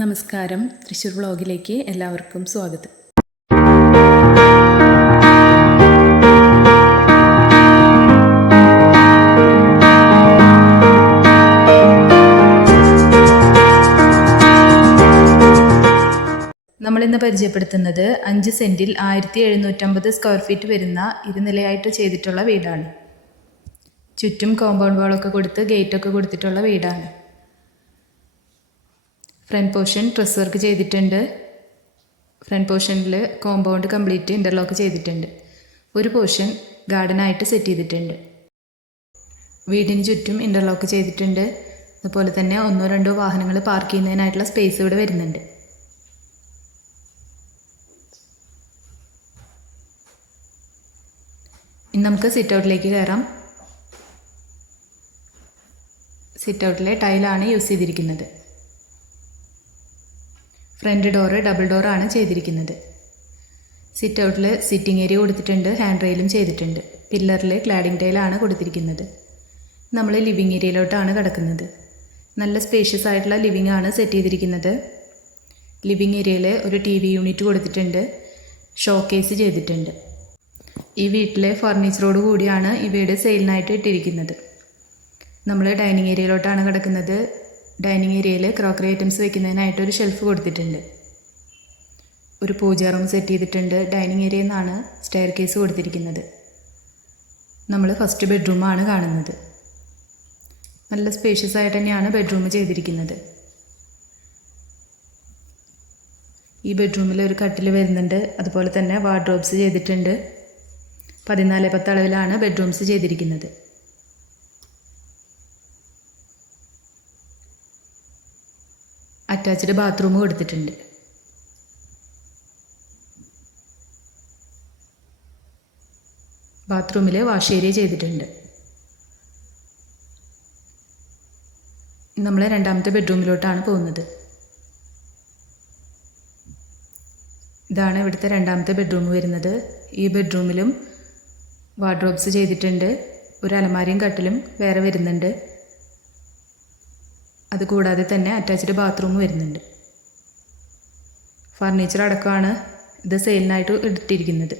നമസ്കാരം. തൃശ്ശൂർ വ്ളോഗിലേക്ക് എല്ലാവർക്കും സ്വാഗതം. നമ്മളിന്ന് പരിചയപ്പെടുത്തുന്നത് അഞ്ച് സെന്റിൽ ആയിരത്തി എഴുന്നൂറ്റമ്പത് സ്ക്വയർ ഫീറ്റ് വരുന്ന ഇരുനിലയായിട്ട് ചെയ്തിട്ടുള്ള വീടാണ്. ചുറ്റും കോമ്പൗണ്ട് വാളൊക്കെ കൊടുത്ത് ഗേറ്റൊക്കെ കൊടുത്തിട്ടുള്ള വീടാണ്. ഫ്രണ്ട് പോർഷൻ ഡ്രസ് വർക്ക് ചെയ്തിട്ടുണ്ട്. ഫ്രണ്ട് പോർഷനിൽ കോമ്പൗണ്ട് കംപ്ലീറ്റ് ഇന്റർലോക്ക് ചെയ്തിട്ടുണ്ട്. ഒരു പോർഷൻ ഗാർഡനായിട്ട് സെറ്റ് ചെയ്തിട്ടുണ്ട്. വീടിന് ചുറ്റും ഇന്റർലോക്ക് ചെയ്തിട്ടുണ്ട്. അതുപോലെ തന്നെ ഒന്നോ രണ്ടോ വാഹനങ്ങൾ പാർക്ക് ചെയ്യുന്നതിനായിട്ടുള്ള സ്പേസ് ഇവിടെ വരുന്നുണ്ട്. ഇനി നമുക്ക് സിറ്റ് ഔട്ടിലേക്ക് കയറാം. സിറ്റ് ഔട്ടിലെ ടൈലാണ് യൂസ് ചെയ്തിരിക്കുന്നത്. ഫ്രണ്ട് ഡോറ് ഡബിൾ ഡോറാണ് ചെയ്തിരിക്കുന്നത്. സിറ്റ് ഔട്ടിൽ സിറ്റിംഗ് ഏരിയ കൊടുത്തിട്ടുണ്ട് ഹാൻഡ് റെയിലും ചെയ്തിട്ടുണ്ട്. പില്ലറിൽ ക്ലാഡിംഗ് ടൈലാണ് കൊടുത്തിരിക്കുന്നത്. നമ്മൾ ലിവിങ് ഏരിയയിലോട്ടാണ് കിടക്കുന്നത്. നല്ല സ്പേഷ്യസ് ആയിട്ടുള്ള ലിവിങ് ആണ് സെറ്റ് ചെയ്തിരിക്കുന്നത്. ലിവിങ് ഏരിയയിൽ ഒരു ടി വി യൂണിറ്റ് കൊടുത്തിട്ടുണ്ട് ഷോക്കേസ് ചെയ്തിട്ടുണ്ട്. ഈ വീട്ടിലെ ഫർണിച്ചറോട് കൂടിയാണ് ഈ വീട് സെയിലിനായിട്ട് ഇട്ടിരിക്കുന്നത്. നമ്മൾ ഡൈനിങ് ഏരിയയിലോട്ടാണ് കിടക്കുന്നത്. ഡൈനിങ് ഏരിയയിൽ ക്രോക്കറി ഐറ്റംസ് വെക്കുന്നതിനായിട്ട് ഒരു ഷെൽഫ് കൊടുത്തിട്ടുണ്ട്. ഒരു പൂജ റൂം സെറ്റ് ചെയ്തിട്ടുണ്ട്. ഡൈനിങ് ഏരിയയിൽ നിന്നാണ് സ്റ്റെയർ കേസ് കൊടുത്തിരിക്കുന്നത്. നമ്മൾ ഫസ്റ്റ് ബെഡ്റൂമാണ് കാണുന്നത്. നല്ല സ്പേഷ്യസ് ആയിട്ട് തന്നെയാണ് ബെഡ്റൂം ചെയ്തിരിക്കുന്നത്. ഈ ബെഡ്റൂമിൽ ഒരു കട്ടിൽ വരുന്നുണ്ട്. അതുപോലെ തന്നെ വാർഡ്രോബ്സ് ചെയ്തിട്ടുണ്ട്. പതിനാല് പത്ത് അളവിലാണ് ബെഡ്റൂംസ് ചെയ്തിരിക്കുന്നത്. അറ്റാച്ച്ഡ് ബാത്റൂം കൊടുത്തിട്ടുണ്ട്. ബാത്റൂമിൽ വാഷ് ഏരിയ ചെയ്തിട്ടുണ്ട്. നമ്മൾ രണ്ടാമത്തെ ബെഡ്റൂമിലോട്ടാണ് പോകുന്നത്. ഇതാണ് ഇവിടുത്തെ രണ്ടാമത്തെ ബെഡ്റൂം വരുന്നത്. ഈ ബെഡ്റൂമിലും വാർഡ്രോബ്സ് ചെയ്തിട്ടുണ്ട്. ഒരു അലമാരിയും കട്ടിലും വേറെ വരുന്നുണ്ട്. അതുകൂടാതെ തന്നെ അറ്റാച്ച്ഡ് ബാത്റൂം വരുന്നുണ്ട്. ഫർണിച്ചർ അടക്കമാണ് ഇത് സെയിലിനായിട്ട് എടുത്തിരിക്കുന്നത്.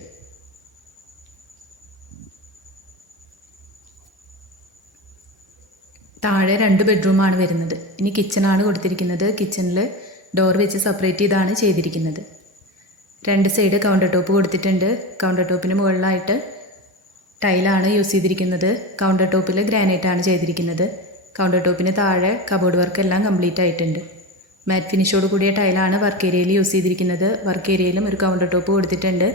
താഴെ രണ്ട് ബെഡ്റൂമാണ് വരുന്നത്. ഇനി കിച്ചണാണ് കൊടുത്തിരിക്കുന്നത്. കിച്ചണിൽ ഡോർ വെച്ച് സെപ്പറേറ്റ് ചെയ്താണ് ചെയ്തിരിക്കുന്നത്. രണ്ട് സൈഡ് കൗണ്ടർ ടോപ്പ് കൊടുത്തിട്ടുണ്ട്. കൗണ്ടർ ടോപ്പിന് മുകളിലായിട്ട് ടൈലാണ് യൂസ് ചെയ്തിരിക്കുന്നത്. കൗണ്ടർ ടോപ്പിൽ ഗ്രാനൈറ്റാണ് ചെയ്തിരിക്കുന്നത്. കൗണ്ടർ ടോപ്പിന് താഴെ കബോർഡ് വർക്ക് എല്ലാം കംപ്ലീറ്റ് ആയിട്ടുണ്ട്. മാറ്റ് ഫിനിഷോട് കൂടിയ ടൈലാണ് വർക്ക് ഏരിയയിൽ യൂസ് ചെയ്തിരിക്കുന്നത്. വർക്ക് ഏരിയയിലും ഒരു കൗണ്ടർ ടോപ്പ് കൊടുത്തിട്ടുണ്ട്.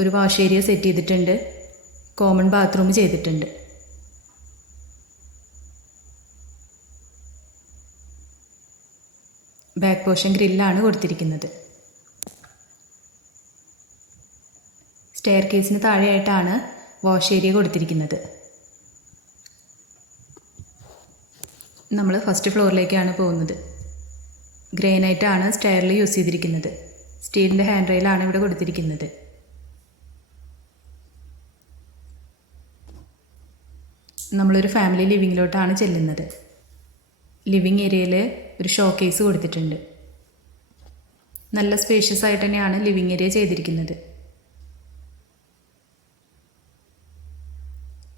ഒരു വാഷ് ഏരിയ സെറ്റ് ചെയ്തിട്ടുണ്ട്. കോമൺ ബാത്റൂം ചെയ്തിട്ടുണ്ട്. ബാക്ക് പോർഷൻ ഗ്രില്ലാണ് കൊടുത്തിരിക്കുന്നത്. സ്റ്റെയർ കേസിന് താഴെയായിട്ടാണ് വാഷ് ഏരിയ കൊടുത്തിരിക്കുന്നത്. നമ്മൾ ഫസ്റ്റ് ഫ്ലോറിലേക്കാണ് പോകുന്നത്. ഗ്രെയിനൈറ്റാണ് സ്റ്റയറിൽ യൂസ് ചെയ്തിരിക്കുന്നത്. സ്റ്റീലിന്റെ ഹാൻഡ് റെയിലാണ് ഇവിടെ കൊടുത്തിരിക്കുന്നത്. നമ്മളൊരു ഫാമിലി ലിവിങ്ങിലോട്ടാണ് ചെല്ലുന്നത്. ലിവിങ് ഏരിയയിൽ ഒരു ഷോ കേസ് കൊടുത്തിട്ടുണ്ട്. നല്ല സ്പേഷ്യസ് ആയിട്ട് തന്നെയാണ് ലിവിങ് ഏരിയ ചെയ്തിരിക്കുന്നത്.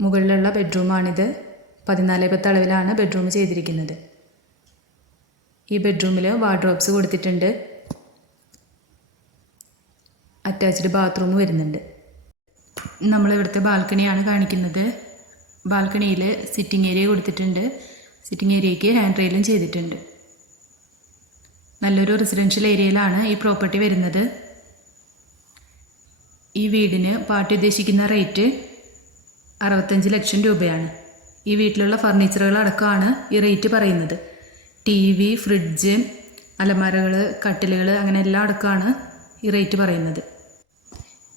മുകളിലുള്ള ബെഡ്റൂമാണിത് പതിനാല് പത്ത് അളവിലാണ് ബെഡ്റൂം ചെയ്തിരിക്കുന്നത്. ഈ ബെഡ്റൂമിൽ വാർഡ്രോബ്സ് കൊടുത്തിട്ടുണ്ട്. അറ്റാച്ച്ഡ് ബാത്റൂം വരുന്നുണ്ട്. നമ്മളിവിടുത്തെ ബാൽക്കണിയാണ് കാണിക്കുന്നത്. ബാൽക്കണിയിൽ സിറ്റിംഗ് ഏരിയ കൊടുത്തിട്ടുണ്ട്. സിറ്റിംഗ് ഏരിയയ്ക്ക് ഹാൻഡ് റെയിലും ചെയ്തിട്ടുണ്ട്. നല്ലൊരു റെസിഡൻഷ്യൽ ഏരിയയിലാണ് ഈ പ്രോപ്പർട്ടി വരുന്നത്. ഈ വീടിന് പാർട്ടി ഉദ്ദേശിക്കുന്ന റേറ്റ് അറുപത്തഞ്ച് ലക്ഷം രൂപയാണ്. ഈ വീട്ടിലുള്ള ഫർണിച്ചറുകൾ അടക്കമാണ് ഈ റേറ്റ് പറയുന്നത്. ടി വി ഫ്രിഡ്ജ് അലമാരകൾ കട്ടിലുകൾ അങ്ങനെ എല്ലാം അടക്കമാണ് ഈ റേറ്റ് പറയുന്നത്.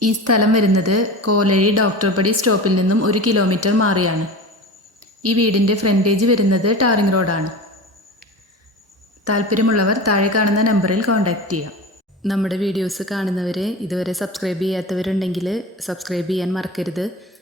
ഈ സ്ഥലം വരുന്നത് കോലഴി ഡോക്ടർപടി സ്റ്റോപ്പിൽ നിന്നും ഒരു കിലോമീറ്റർ മാറിയാണ്. ഈ വീടിന്റെ ഫ്രണ്ടേജ് വരുന്നത് ടാറിംഗ് റോഡാണ്. താല്പര്യമുള്ളവർ താഴെ കാണുന്ന നമ്പറിൽ കോൺടാക്റ്റ് ചെയ്യാം. നമ്മുടെ വീഡിയോസ് കാണുന്നവരെ ഇതുവരെ സബ്സ്ക്രൈബ് ചെയ്യാത്തവരുണ്ടെങ്കിൽ സബ്സ്ക്രൈബ് ചെയ്യാൻ മറക്കരുത്.